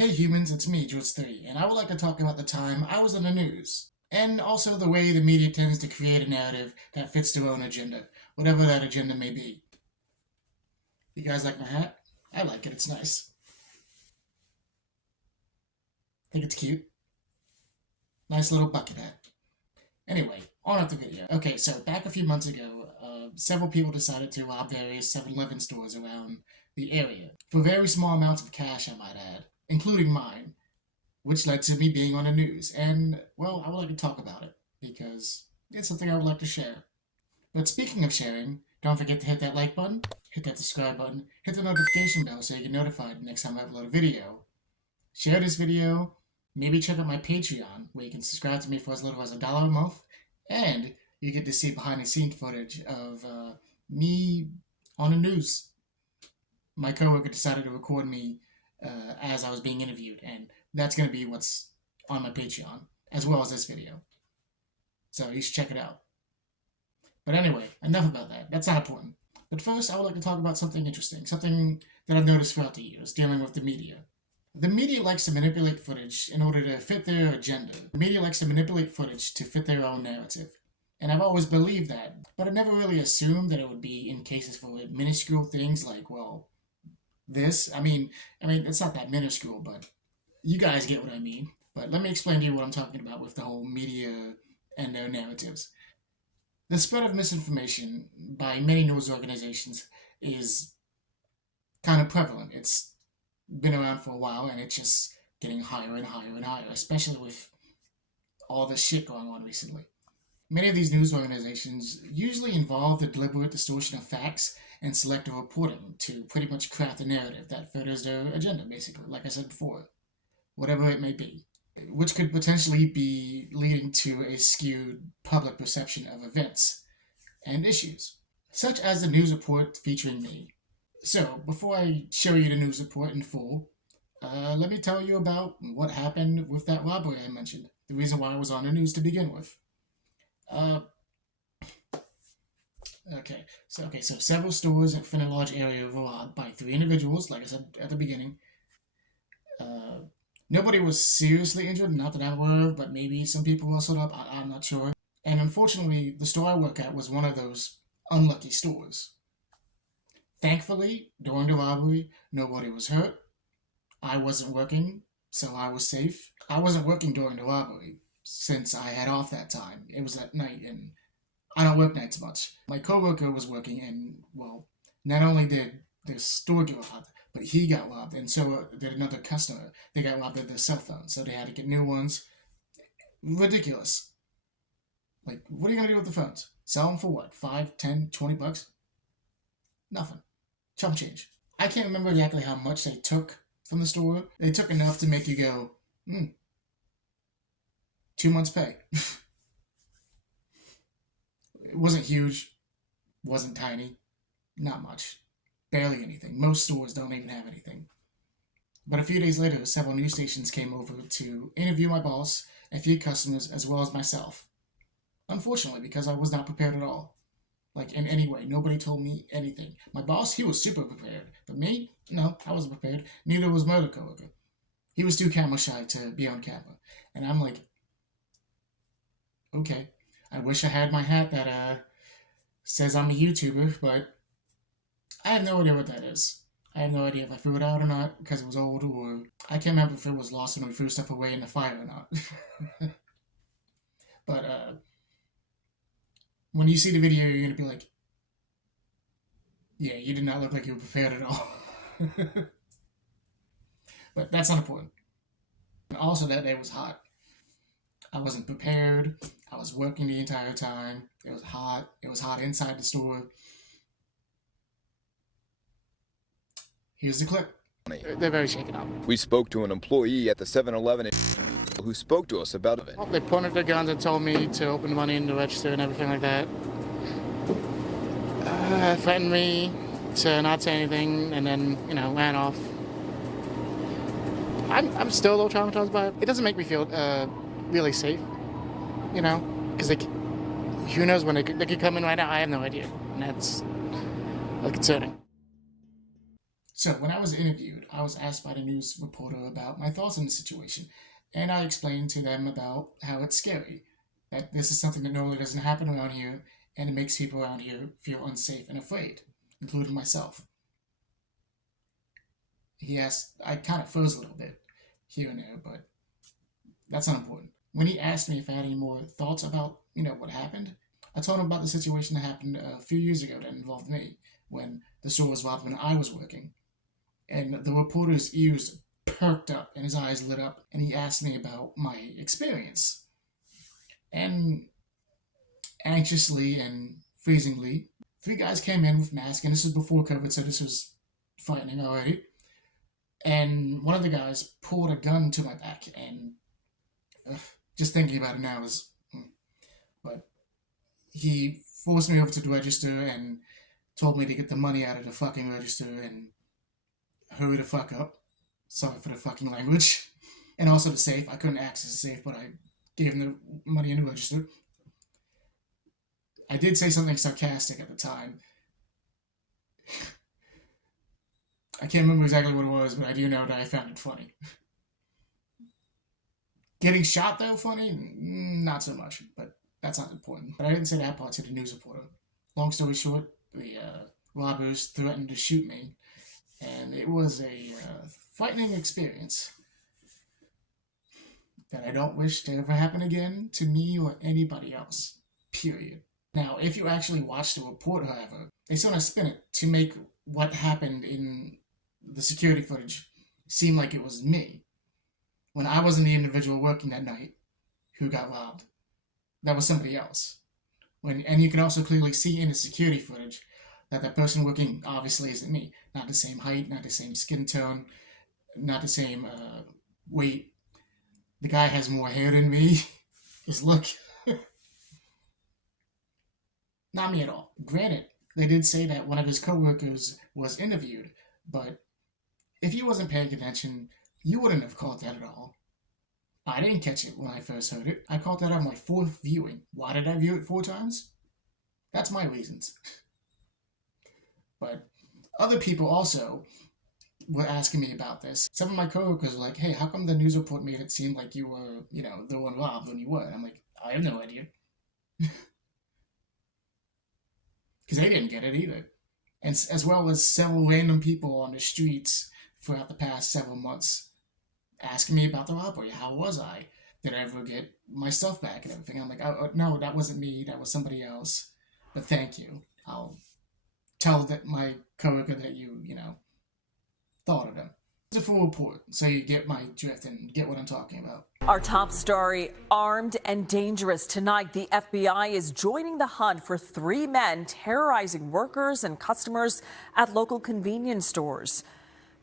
Hey humans, it's me, George3, and I would like to talk about the time I was in the news, and also the way the media tends to create a narrative that fits their own agenda, whatever that agenda may be. You guys like my hat? I like it, it's nice. Think it's cute. Nice little bucket hat. Anyway, on with the video. Okay, so back a few months ago, several people decided to rob various 7-Eleven stores around the area for very small amounts of cash, I might add, including mine, which led to me being on the news. And, well, I would like to talk about it because it's something I would like to share. But speaking of sharing, don't forget to hit that like button, hit that subscribe button, hit the notification bell so you get notified next time I upload a video. Share this video, maybe check out my Patreon where you can subscribe to me for as little as $1 a month, and you get to see behind the scenes footage of me on the news. My coworker decided to record me as I was being interviewed, and that's going to be what's on my Patreon, as well as this video. So you should check it out. But anyway, enough about that. That's not important. But first, I would like to talk about something interesting, something that I've noticed throughout the years, dealing with the media. The media likes to manipulate footage in order to fit their agenda. The media likes to manipulate footage to fit their own narrative. And I've always believed that, but I never really assumed that it would be in cases for minuscule things like, well, this. I mean, it's not that minuscule, but you guys get what I mean. But let me explain to you what I'm talking about with the whole media and their narratives. The spread of misinformation by many news organizations is kind of prevalent. It's been around for a while, and it's just getting higher and higher and higher, especially with all the shit going on recently. Many of these news organizations usually involve the deliberate distortion of facts and selective reporting to pretty much craft a narrative that furthers their agenda, basically, like I said before, whatever it may be, which could potentially be leading to a skewed public perception of events and issues, such as the news report featuring me. So, before I show you the news report in full, let me tell you about what happened with that robbery I mentioned, the reason why I was on the news to begin with. So several stores in a large area were robbed by 3 individuals, like I said at the beginning. Nobody was seriously injured, not that I'm aware of, but maybe some people rustled up, I'm not sure. And unfortunately, the store I work at was one of those unlucky stores. Thankfully, during the robbery, nobody was hurt. I wasn't working, so I was safe. I wasn't working during the robbery, since I had off that time. It was at night, and I don't work nights much. My coworker was working, and, well, not only did the store get robbed, but he got robbed, and so did another customer. They got robbed of their cell phone, so they had to get new ones. Ridiculous. Like, what are you going to do with the phones? Sell them for what? 5, 10, 20 bucks? Nothing. Chump change. I can't remember exactly how much they took from the store. They took enough to make you go, 2 months pay. It wasn't huge, wasn't tiny, not much. Barely anything. Most stores don't even have anything. But a few days later, several news stations came over to interview my boss, a few customers, as well as myself. Unfortunately, because I was not prepared at all. Like, in any way. Nobody told me anything. My boss, he was super prepared. But me? No, I wasn't prepared. Neither was my other coworker. He was too camera shy to be on camera. And I'm like, okay. I wish I had my hat that says I'm a YouTuber, but I have no idea what that is. I have no idea if I threw it out or not because it was old, or I can't remember if it was lost when we threw stuff away in the fire or not. But when you see the video, you're going to be like, yeah, you did not look like you were prepared at all. But that's not important. And also, that day was hot. I wasn't prepared. I was working the entire time. It was hot. It was hot inside the store. Here's the clip. They're very shaken up. We spoke to an employee at the 7-Eleven who spoke to us about it. They pointed their guns and told me to open the money in the register and everything like that. Threatened me to not say anything, and then, ran off. I'm still a little traumatized by it. It doesn't make me feel really safe, because who knows when they could come in right now. I have no idea, and that's concerning. So when I was interviewed, I was asked by the news reporter about my thoughts on the situation, and I explained to them about how it's scary, that this is something that normally doesn't happen around here, and it makes people around here feel unsafe and afraid, including myself. I kind of froze a little bit here and there, but that's not important. When he asked me if I had any more thoughts about, what happened, I told him about the situation that happened a few years ago that involved me, when the store was robbed when I was working. And the reporter's ears perked up and his eyes lit up, and he asked me about my experience. And anxiously and freezingly, 3 guys came in with masks, and this was before COVID, so this was frightening already. And one of the guys pulled a gun to my back, and just thinking about it now is... But he forced me over to the register and told me to get the money out of the fucking register and hurry the fuck up. Sorry for the fucking language. And also the safe. I couldn't access the safe, but I gave him the money in the register. I did say something sarcastic at the time. I can't remember exactly what it was, but I do know that I found it funny. Getting shot, though, funny? Not so much, but that's not important. But I didn't say that part to the news reporter. Long story short, the robbers threatened to shoot me, and it was a frightening experience that I don't wish to ever happen again to me or anybody else. Period. Now, if you actually watch the report, however, they sort of spin it to make what happened in the security footage seem like it was me, when I wasn't the individual working that night who got robbed. That was somebody else. And you can also clearly see in the security footage that the person working obviously isn't me. Not the same height, not the same skin tone, not the same weight. The guy has more hair than me. Just look. Not me at all. Granted, they did say that one of his coworkers was interviewed, but if you wasn't paying attention, you wouldn't have caught that at all. I didn't catch it when I first heard it. I caught that on my 4th viewing. Why did I view it 4 times? That's my reasons. But other people also were asking me about this. Some of my coworkers were like, hey, how come the news report made it seem like you were, the one robbed when you weren't? I'm like, I have no idea. Because they didn't get it either. And as well as several random people on the streets throughout the past several months asking me about the robbery. How was I? Did I ever get my stuff back and everything? I'm like, oh, no, that wasn't me. That was somebody else. But thank you. I'll tell my coworker that you thought of them. It's a full report, so you get my drift and get what I'm talking about. Our top story, armed and dangerous. Tonight, the FBI is joining the hunt for 3 men terrorizing workers and customers at local convenience stores.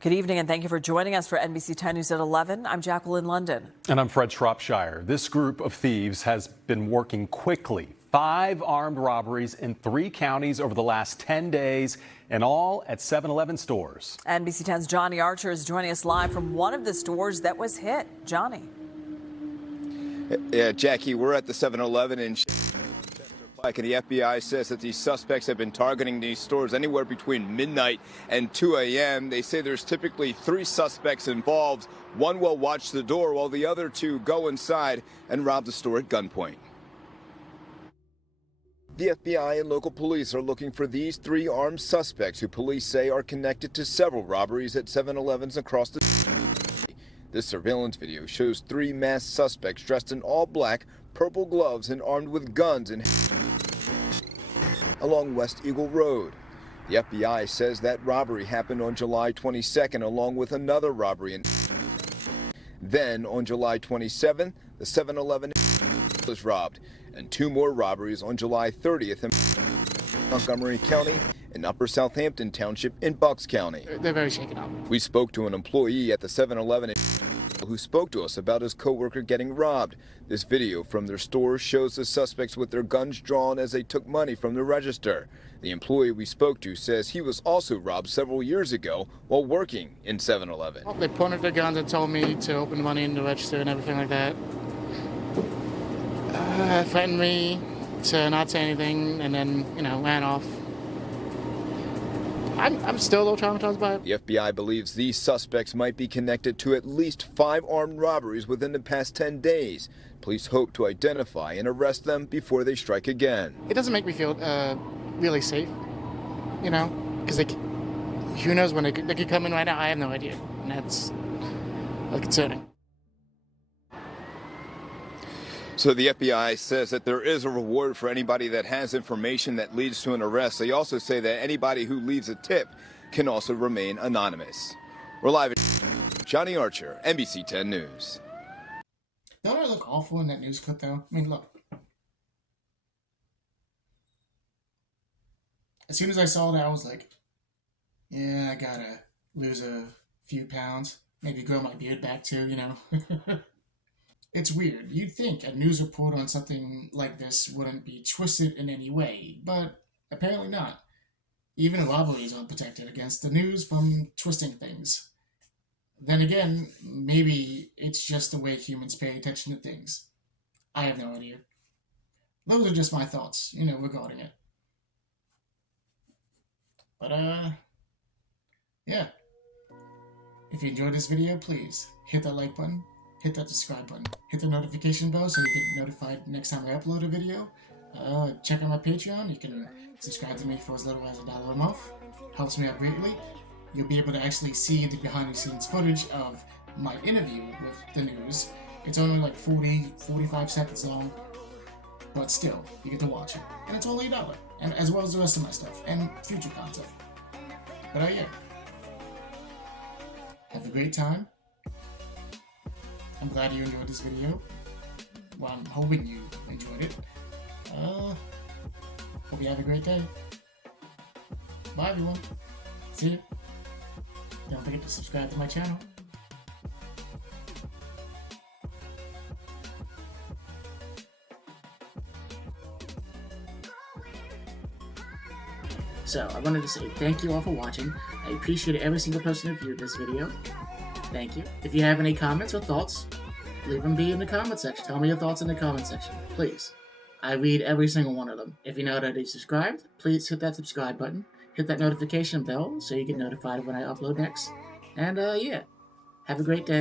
Good evening, and thank you for joining us for NBC 10 News at 11. I'm Jacqueline London. And I'm Fred Shropshire. This group of thieves has been working quickly. 5 armed robberies in 3 counties over the last 10 days, and all at 7-Eleven stores. NBC 10's Johnny Archer is joining us live from one of the stores that was hit. Johnny. Yeah, Jackie, we're at the 7-Eleven in and the FBI says that these suspects have been targeting these stores anywhere between midnight and 2 a.m. They say there's typically 3 suspects involved. One will watch the door while the other 2 go inside and rob the store at gunpoint. The FBI and local police are looking for these 3 armed suspects who police say are connected to several robberies at 7-Elevens across the city. This surveillance video shows 3 masked suspects dressed in all black, purple gloves and armed with guns along West Eagle Road. The FBI says that robbery happened on July 22nd along with another robbery. Then on July 27th, the 7-Eleven was robbed, and 2 more robberies on July 30th in Montgomery County and Upper Southampton Township in Bucks County. They're very shaken up. We spoke to an employee at the 7-Eleven who spoke to us about his coworker getting robbed. This video from their store shows the suspects with their guns drawn as they took money from the register. The employee we spoke to says he was also robbed several years ago while working in 7-Eleven. Well, they pointed their guns and told me to open the money in the register and everything like that. Threatened me to not say anything and then, ran off. I'm still a little traumatized by it. The FBI believes these suspects might be connected to at least 5 armed robberies within the past 10 days. Police hope to identify and arrest them before they strike again. It doesn't make me feel really safe, you know, because who knows when they could come in right now. I have no idea, and that's concerning. So the FBI says that there is a reward for anybody that has information that leads to an arrest. They also say that anybody who leaves a tip can also remain anonymous. We're live at Johnny Archer, NBC 10 News. Don't I look awful in that news clip, though? I mean, look. As soon as I saw that, I was like, yeah, I gotta lose a few pounds. Maybe grow my beard back too, you know? It's weird. You'd think a news report on something like this wouldn't be twisted in any way, but apparently not. Even a robbery is unprotected against the news from twisting things. Then again, maybe it's just the way humans pay attention to things. I have no idea. Those are just my thoughts, you know, regarding it. But, yeah. If you enjoyed this video, please hit that like button, hit that subscribe button, hit the notification bell so you get notified next time I upload a video. Check out my Patreon. You can subscribe to me for as little as $1 a month. Helps me out greatly. You'll be able to actually see the behind-the-scenes footage of my interview with the news. It's only like 45 seconds long, but still, you get to watch it. And it's only $1, and as well as the rest of my stuff, and future content. But yeah. Have a great time. I'm glad you enjoyed this video. Well, I'm hoping you enjoyed it. Hope you have a great day. Bye, everyone. See you. Don't forget to subscribe to my channel. So, I wanted to say thank you all for watching. I appreciate every single person who viewed this video. Thank you. If you have any comments or thoughts, leave them be in the comment section. Tell me your thoughts in the comment section, please. I read every single one of them. If you're not already subscribed, please hit that subscribe button. Hit that notification bell so you get notified when I upload next. And yeah, have a great day.